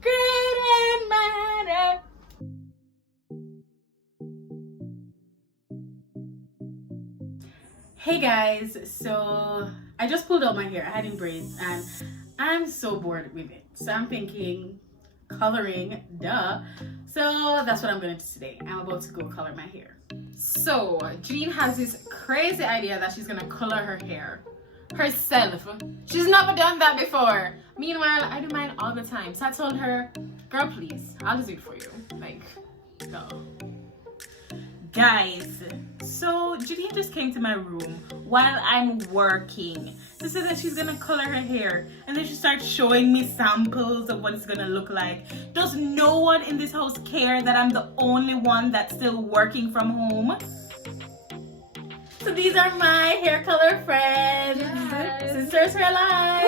Grayden Manor. Hey guys, so I just pulled out my hair. I had it in braids and I'm so bored with it. So I'm thinking coloring, duh. So that's what I'm gonna do today. I'm about to go color my hair. So Judene has this crazy idea that she's gonna color her hair herself. She's never done that before. Meanwhile, I do mine all the time. So I told her, girl, please, I'll just do it for you. Like, duh. Guys, so Judene just came to my room while I'm working to say that she's gonna color her hair, and then she starts showing me samples of what it's gonna look like. Does no one in this house care that I'm the only one that's still working from home? So these are my hair color friends. Yes. Sisters for life.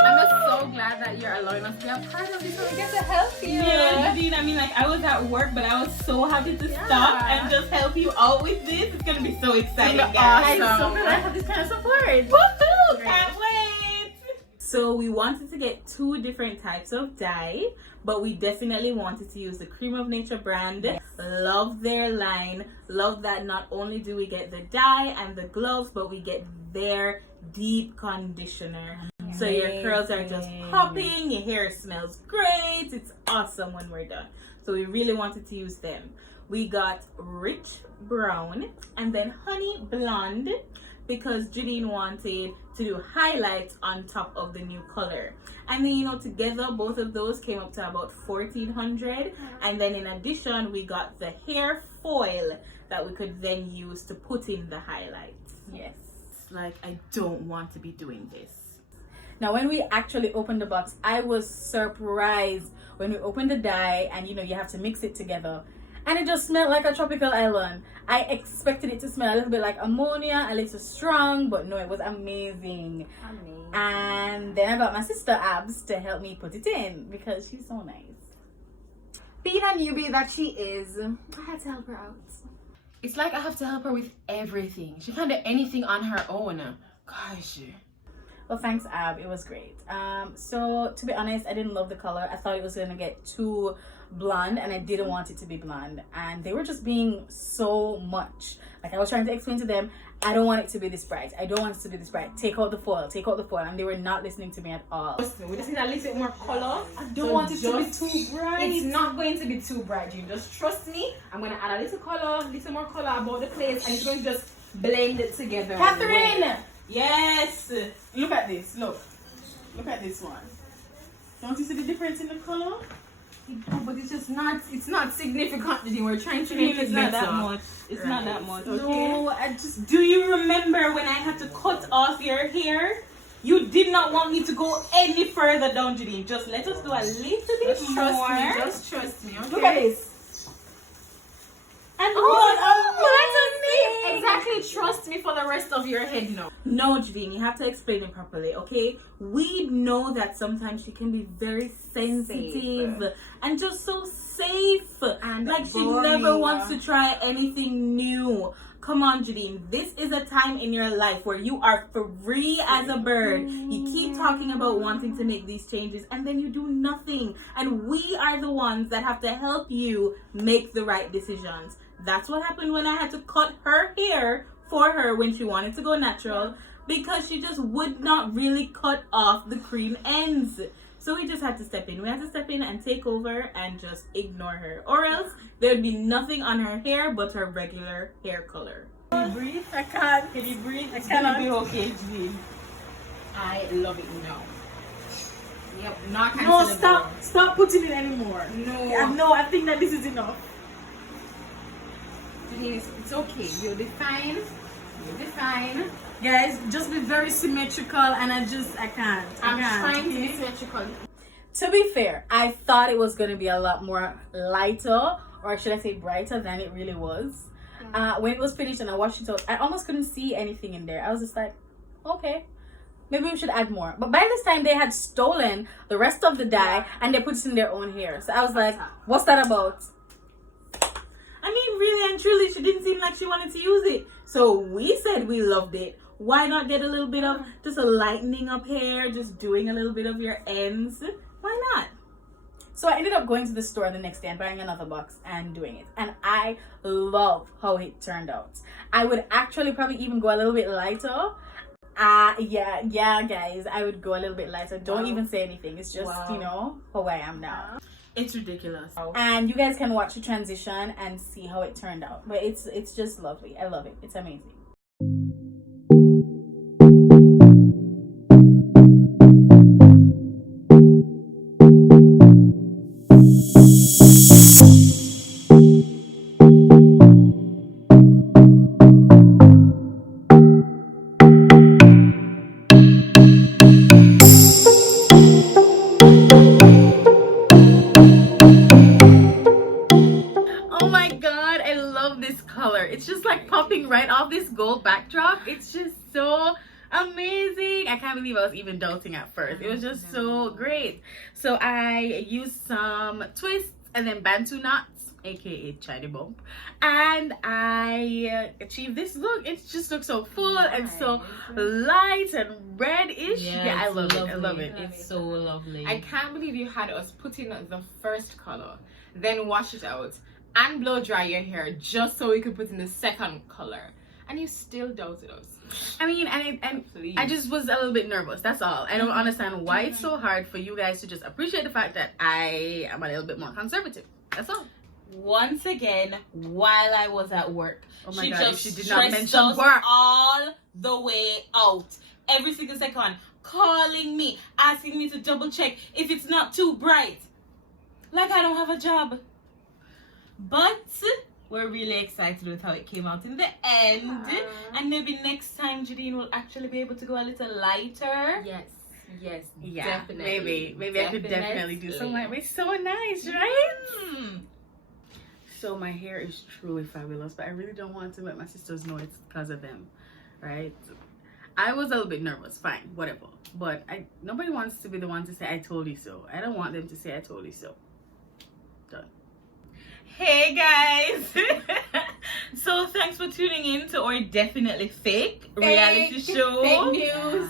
I'm just so glad that you're allowing us to be a part of this so we get to help you. Yeah, Judene, I mean, like, I was at work, but I was so happy to stop and just help you out with this. It's gonna be so exciting, guys. Awesome. I'm so glad I have this kind of support. Woohoo! Can't wait! So we wanted to get 2 different types of dye, but we definitely wanted to use the Cream of Nature brand. Yes. Love their line. Love that not only do we get the dye and the gloves, but we get their deep conditioner. So your curls are just popping, your hair smells great. It's awesome when we're done. So we really wanted to use them. We got Rich Brown and then Honey Blonde because Judene wanted to do highlights on top of the new color. And then, you know, together both of those came up to about $1,400. And then in addition, we got the hair foil that we could then use to put in the highlights. Yes. Like, I don't want to be doing this. Now, when we actually opened the box, I was surprised when we opened the dye and, you know, you have to mix it together. And it just smelled like a tropical island. I expected it to smell a little bit like ammonia, a little strong, but no, it was amazing. And then I got my sister Abs to help me put it in because she's so nice. Being a newbie that she is, I had to help her out. It's like I have to help her with everything. She can't do anything on her own. Gosh. Well, thanks, Ab. It was great. So to be honest, I didn't love the color. I thought it was gonna get too blonde, and I didn't want it to be blonde. And they were just being so much. Like, I was trying to explain to them, I don't want it to be this bright. I don't want it to be this bright. Take out the foil. Take out the foil. And they were not listening to me at all. We just need a little bit more color. I don't want it to be too bright. It's not going to be too bright, June. Just trust me. I'm going to add a little color, little more color about the place, and it's going to just blend it together. Catherine! Yes! Look at this. Look at this one. Don't you see the difference in the color? No, but it's just not, it's not significant, June. We're trying to make it It's better. not that much. It's not that much, okay? No, I just... Do you remember when I had to cut off your hair? You did not want me to go any further down, Judene. Just let us do a little bit more. Just trust me, okay? Look at this. And Exactly, trust me for the rest of your head now. No, Judene, you have to explain it properly, okay? We know that sometimes she can be very sensitive and just so safe. And like she never wants to try anything new. Come on, Judene. This is a time in your life where you are free as a bird. You keep talking about wanting to make these changes and then you do nothing. And we are the ones that have to help you make the right decisions. That's what happened when I had to cut her hair for her when she wanted to go natural, because she just would not really cut off the cream ends. So we just had to step in. We had to step in and take over and just ignore her, or else there'd be nothing on her hair but her regular hair color. Can you breathe? I can't. Can you breathe? I It's cannot. gonna be okay, Judene. I love it now. Yep, not No, stop putting it anymore. No. I think that this is enough. It's okay. You'll be fine. You'll be fine. Guys, just be very symmetrical, and I can't. I'm trying to be symmetrical. To be fair, I thought it was going to be a lot more lighter, or should I say brighter, than it really was. When it was finished and I washed it out, I almost couldn't see anything in there. I was just like, okay, maybe we should add more. But by this time, they had stolen the rest of the dye and they put it in their own hair. So I was like, what's that about? I mean, really and truly, she didn't seem like she wanted to use it. So we said we loved it. Why not get a little bit of just a lightening up hair, just doing a little bit of your ends? Why not? So I ended up going to the store the next day and buying another box and doing it. And I love how it turned out. I would actually probably even go a little bit lighter. Yeah, guys, I would go a little bit lighter. Don't even say anything. It's just, you know, how I am now. It's ridiculous. And you guys can watch the transition and see how it turned out. But it's just lovely. I love it. It's amazing. It's just like popping right off this gold backdrop. It's just so amazing. I can't believe I was even doubting at first. It was just so great. So I used some twists and then bantu knots, aka china bump, and I achieved this look. It just looks so full and so light and reddish. Yeah, I love it. I love it. It's so lovely. I can't believe you had us put in the first color, then wash it out and blow dry your hair just so we could put in the second color, and you still doubted us. I mean, and I just was a little bit nervous. That's all. I don't understand why it's so hard for you guys to just appreciate the fact that I am a little bit more conservative. That's all. Once again, while I was at work, oh my she God, just she did not mention us work all the way out. Every single second, calling me, asking me to double check if it's not too bright. Like I don't have a job. But we're really excited with how it came out in the end. And maybe next time Judene will actually be able to go a little lighter. Yes, yeah, definitely. Maybe I could definitely do something like it's so nice, right? So my hair is truly fabulous, but I really don't want to let my sisters know it's because of them, right? I was a little bit nervous, fine, whatever. But nobody wants to be the one to say I told you so. I don't want them to say I told you so. Done. Hey guys. So thanks for tuning in to our definitely fake reality show. Fake news.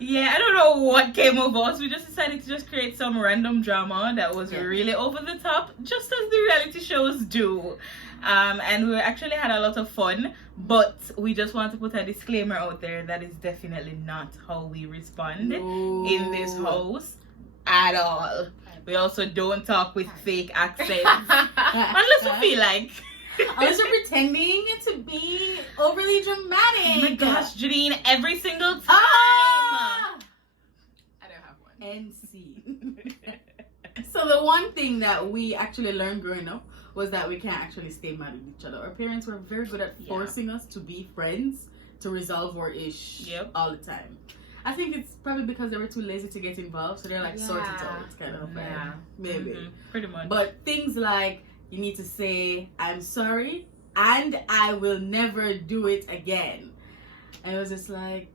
Yeah, I don't know what came of us. We just decided to just create some random drama that was really over the top, just as the reality shows do. And we actually had a lot of fun, but we just want to put a disclaimer out there that is definitely not how we respond in this house at all. We also don't talk with fake accents unless we feel like. Unless you're pretending to be overly dramatic. Oh my gosh, Judene, every single time. I don't have one. NC. So the one thing that we actually learned growing up was that we can't actually stay mad at each other. Our parents were very good at forcing us to be friends, to resolve our ish all the time. I think it's probably because they were too lazy to get involved, so they're like sort it out kind of maybe. Pretty much. But things like you need to say I'm sorry and I will never do it again. And it was just like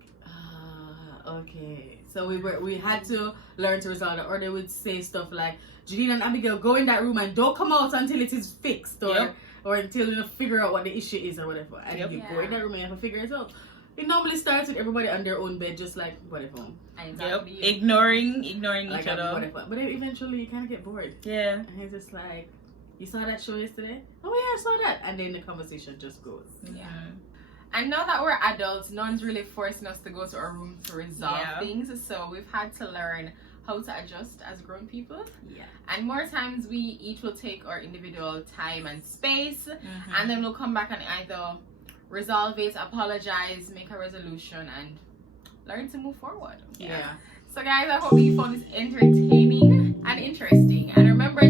okay. So we had to learn to resolve it. Or they would say stuff like, Judene and Abigail, go in that room and don't come out until it is fixed, or until you figure out what the issue is or whatever. And you go in that room and you have to figure it out. It normally starts with everybody on their own bed, just like whatever. Ignoring each other. Whatever. But then eventually you kind of get bored. Yeah. And it's just like, you saw that show yesterday? Oh yeah, I saw that. And then the conversation just goes. Yeah. And now that we're adults, no one's really forcing us to go to our room to resolve things. So we've had to learn how to adjust as grown people. Yeah. And more times we each will take our individual time and space, and then we'll come back and either resolve it, apologize, make a resolution, and learn to move forward. Yeah. So guys, I hope you found this entertaining and interesting. And remember